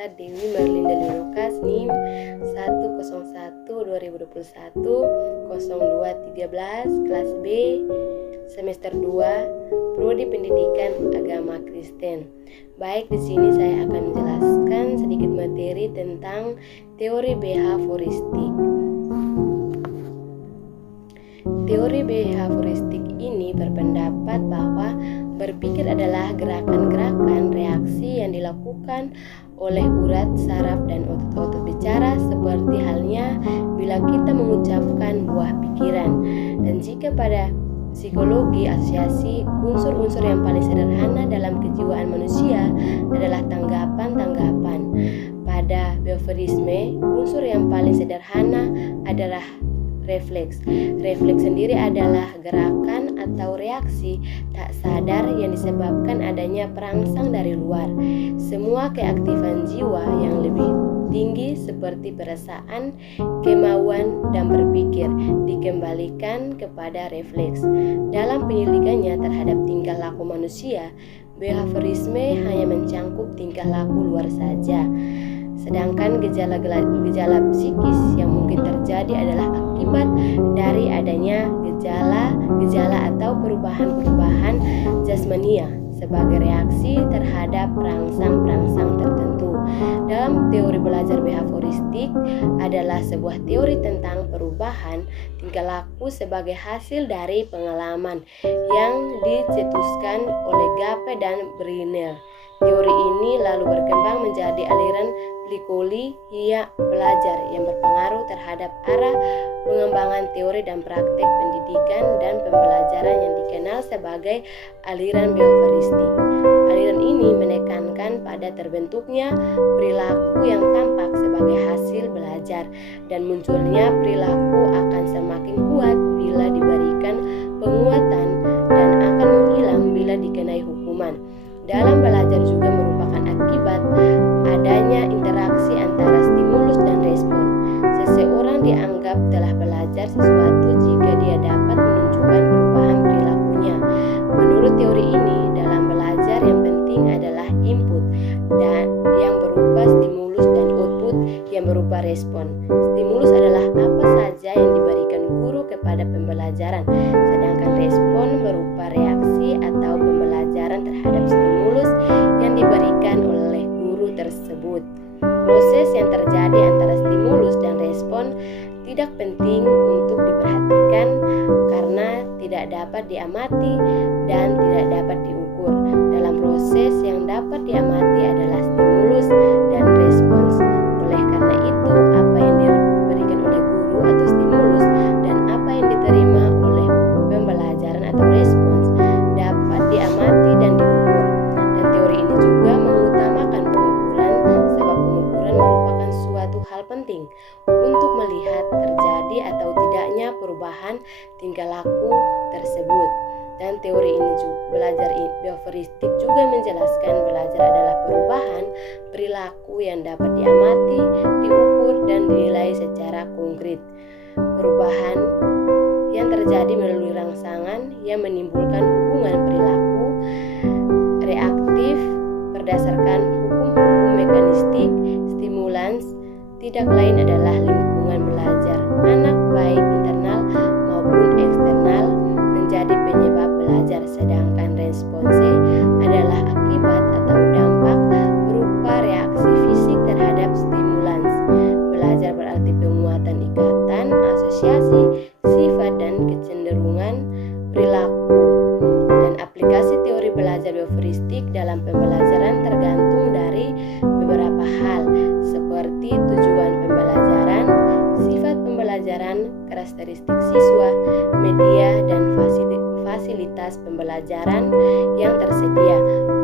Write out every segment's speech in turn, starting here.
Data Dewi Marlinda Lirokas NIM 101-2021-0213 kelas B semester 2 Prodi Pendidikan Agama Kristen. Baik, di sini saya akan menjelaskan sedikit materi tentang teori behavioristik. Teori behavioristik ini berpendapat bahwa berpikir adalah gerakan-gerakan reaksi yang dilakukan oleh urat saraf dan otot-otot bicara, seperti halnya bila kita mengucapkan buah pikiran. Dan jika pada psikologi asosiasi, unsur-unsur yang paling sederhana dalam kejiwaan manusia adalah tanggapan-tanggapan. Pada behaviorisme, unsur yang paling sederhana adalah refleks. Refleks sendiri adalah gerakan atau reaksi tak sadar yang disebabkan adanya perangsang dari luar. Semua keaktifan jiwa yang lebih tinggi seperti perasaan, kemauan, dan berpikir dikembalikan kepada refleks. Dalam penyelidikannya terhadap tingkah laku manusia, behaviorisme hanya mencangkup tingkah laku luar saja. Sedangkan gejala psikis yang mungkin terjadi adalah akibat dari adanya gejala atau perubahan-perubahan jasmania sebagai reaksi terhadap perangsang-perangsang tertentu. Dalam teori belajar behavioristik adalah sebuah teori tentang perubahan tingkah laku sebagai hasil dari pengalaman yang dicetuskan oleh Gape dan Brinell. Teori ini lalu berkembang menjadi aliran psikologi belajar yang berpengaruh terhadap arah pengembangan teori dan praktek pendidikan dan pembelajaran yang dikenal sebagai aliran behavioristik. Aliran ini menekankan pada terbentuknya perilaku yang tampak sebagai hasil belajar, dan munculnya perilaku akan semakin kuat bila diberikan penguatan dan akan menghilang bila dikenai hukuman. Dalam belajar juga merupakan akibat adanya interaksi antara stimulus dan respon. Seseorang dianggap telah belajar sesuatu jika dia dapat menunjukkan perubahan perilakunya. Menurut teori ini, dalam belajar yang penting adalah input dan yang berupa stimulus dan output yang berupa respon. Stimulus adalah apa saja yang diberikan guru kepada pembelajaran, sedangkan respon berupa reaksi atau pembelajaran terhadap stimulus yang diberikan oleh guru tersebut. Proses yang terjadi antara stimulus dan respon tidak penting untuk diperhatikan karena tidak dapat diamati dan tidak dapat diukur. Dalam proses yang dapat diamati adalah stimulus dan respons. Oleh karena itu, apa yang diberikan oleh guru atau stimulus dan apa yang diterima oleh pembelajaran atau respons dapat diamati dan diukur. Dan teori ini juga mengutamakan pengukuran, sebab pengukuran merupakan suatu hal penting untuk melihat terjadi atau tidaknya perubahan tingkah laku tersebut. Dan teori ini juga, belajar behavioristik juga menjelaskan belajar adalah perubahan perilaku yang dapat diamati, diukur, dan dinilai secara konkret. Perubahan yang terjadi melalui rangsangan yang menimbulkan hubungan perilaku reaktif berdasarkan hukum-hukum mekanistik stimulans tidak lain adalah lingkungan belajar anak, baik internal maupun eksternal, menjadi penyebab belajar, sedangkan response adalah akibat atau dampak berupa reaksi fisik terhadap stimulans. Belajar berarti penguatan ikatan, asosiasi, sifat, dan kecenderungan perilaku. Dan aplikasi teori belajar behavioristik dalam pembelajaran tergantung dari beberapa hal, seperti tujuan pembelajaran, sifat pembelajaran, karakteristik siswa, media, dan fasilitas pembelajaran yang tersedia.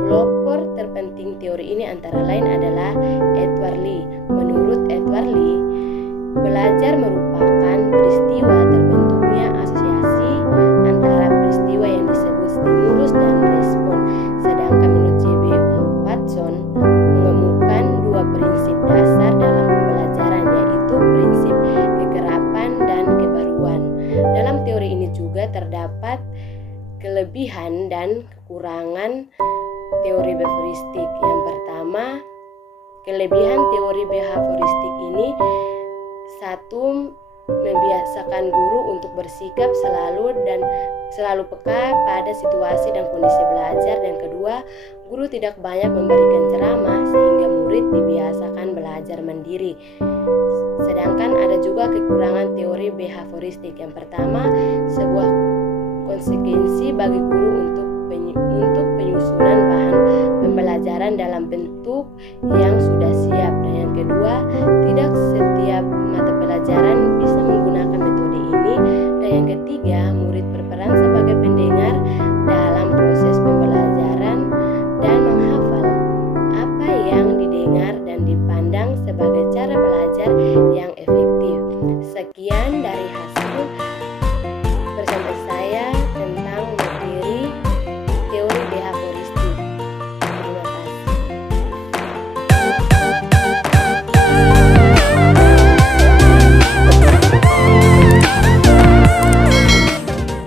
Pelopor terpenting teori ini antara lain adalah Edward Lee. Menurut Edward Lee, belajar merupakan peristiwa terbentuknya asosiasi antara peristiwa yang disebut stimulus dan respon. Sedangkan menurut J.B. Watson mengemukakan dua prinsip dasar dalam pembelajaran, yaitu prinsip kekerapan dan kebaruan. Dalam teori ini juga terdapat kelebihan dan kekurangan teori behavioristik. Yang pertama, Kelebihan teori behavioristik ini, satu, membiasakan guru untuk bersikap selalu peka pada situasi dan kondisi belajar, dan kedua, guru tidak banyak memberikan ceramah sehingga murid dibiasakan belajar mandiri. Sedangkan ada juga kekurangan teori behavioristik. Yang pertama, sebuah konsekuensi bagi guru untuk penyusunan bahan pembelajaran dalam bentuk yang sudah siap, dan yang kedua, tidak setiap mata pelajaran bisa menggunakan metode ini, dan yang ketiga, murid berperan sebagai pendengar dalam proses pembelajaran dan menghafal apa yang didengar dan dipandang sebagai cara belajar yang efektif.